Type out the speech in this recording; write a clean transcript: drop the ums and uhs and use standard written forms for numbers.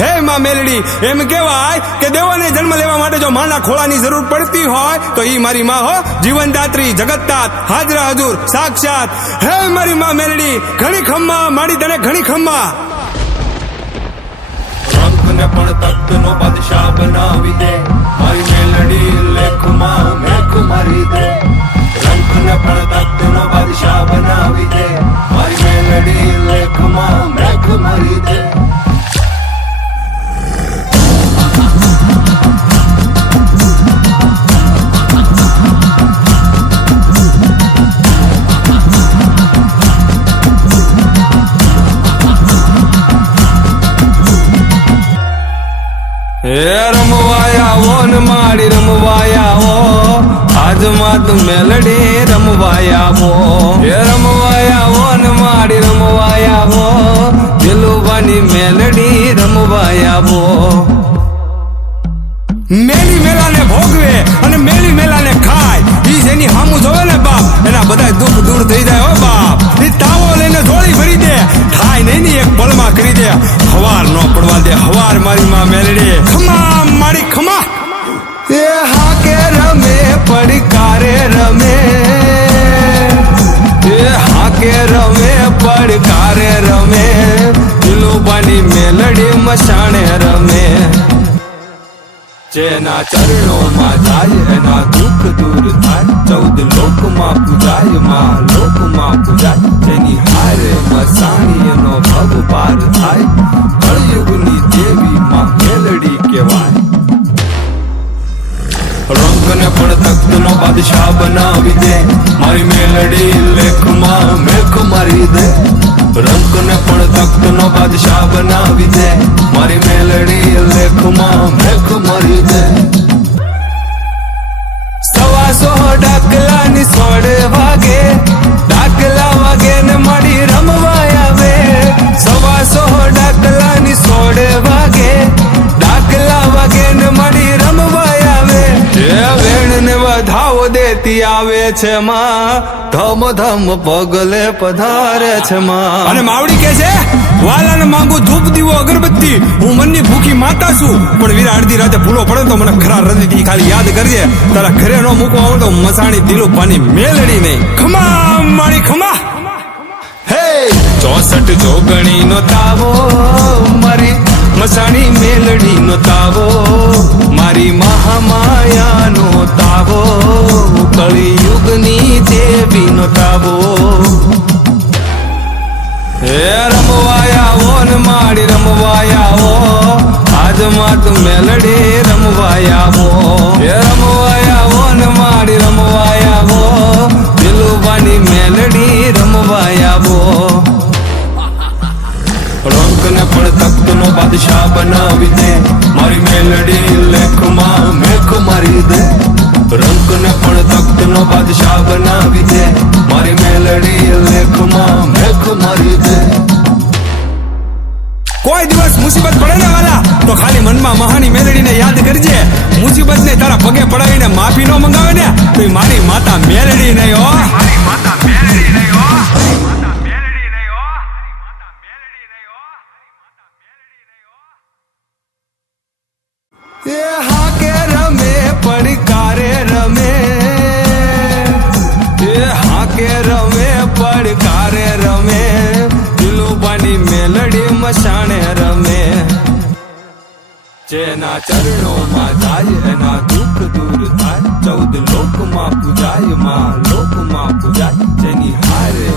હે માં મેલડી, એમ કહેવાય કે દેવોને જન્મ લેવા માટે જો માના ખોળાની જરૂર પડતી હોય તો ઈ મારી માં હો, જીવનદાત્રી, જગતદાત, હાજરા હજુર, સાક્ષાત. હે મારી માં મેલડી, ઘણી ખમ્મા માડી તને, ઘણી ખમ્મા. રંગને પણ તખ્તનો બાદશાહ બનાવી દે, મારી મેલડી લેખમાં મેખ મારી દે. રંગને પણ તખ્તનો બાદશાહ બનાવી દે, મારી મેલડી લેખમાં મેખ મારી દે. હે રમવાયા ઓ ને માડી રમવાયા ઓ, આજ માત મેલડી રમવાયા ઓ. હે રમવાયા ઓ ને માડી રમવાયા ઓ, દિલુબાની મેલડી રમવાયા ઓ. મેલી મેલાને ભોગવે અને મેલી મેલાને ખાય, ઈ જેની હામું જોવે ને બાપ, એના બધા દુઃખ દૂર થઈ જાય હો બાપ. ઈ તાવો લઈને ધોળી ભરી દે, થાય નહીં ની એક પળમાં કરી દે, હવાર નો પડવા દે હવાર મારી માં મેલડી. ખમા મારી ખમા. એ હા કે રમે પડકારે રમે, એ હા કે રમે પડકારે રમે, દિલુબાની મેલડી મસાણે રમે. જેના ચરણોમાં જાય એના દુઃખ દૂર થાય, 14 લોકમાં પૂજાય માં લોકમાં પૂજાય, જેની હારે મસાણી એનો ભવ પાર થાય, કળયુગની દેવી માં મેલડી કહેવાય. રંગને પણ તખ્તનો બાદશાહ બનાવી દે, મારી મેલડી લેખમાં મેખ મારી દે. રંગને પણ તખ્તનો બાદશાહ બનાવી દે, મારી મેલડી લેખમાં મેખ મારી દે. 125 ડાકલાની 16 વાગે, ડાકલા વાગે ને માડી રમવા આવે. 125 ડાકલાની 16 વાગે, ડાકલા વાગે ને માડી રમવા આવે. એ વેણ ને વધાવો દેતી આવે છે માં, ધમ ધમ પગલે પધારે છે માં. અને માવડી કે છે, વાલાને માંગુ ધૂપ દીવો અગરબત્તી, હું મનની ભૂખી માતા છું, પણ વીરા અડધી રાતે ભૂલો પડે તો મને ખરા હૃદયથી ખાલી યાદ કરજે. તારા ઘરે નો મૂકવા આવું તો મસાણી દિલુબાની મેલડી નહીં. ખમા મારી ખમા. હે 64 જોગણી નો તાવો, મારી મસાણી મેલડી નો તાવો, મારી મહામાયા નો તાવો, કળિયુગની દેવી નો તાવો. હે રમવાયા ઓ ને માડી રમવાયા ઓ, આજ માત મેલડી રમવાયા ઓ. હે રમવાયા ઓ ને માડી રમવાયા ઓ, દિલુબાની મેલડી રમવાયા ઓ. રંગને પણ તખ્તનો બાદશાહ બનાવી દે, મારી મેલડી લેખમાં મેખ મારી દે. રંગને પણ તખ્તનો બાદશાહ બનાવી દે, મારી મેલડી લેખમાં મેખ મારી દે. કોઈ દિવસ મુસીબત પડે ને વાલા તો ખાલી મનમાં મહાની મેલડીને યાદ કરજે. મુસીબત ને તારા પગે પડાવીને માફી નો મંગાવે ને તો ઈ મારી માતા મેલડી નહીં હો, મારી માતા મેલડી નહીં હો. એ હા કે રમે પડકારે રમે, એ હા કે રમે પડકારે રમે, દિલુબાની મેલડી મસાણે રમે. જેના ચરણોમાં જાય એના દુઃખ દૂર થાય, 14 લોકમાં પૂજાય માં લોકમાં પૂજાય, જેની હારે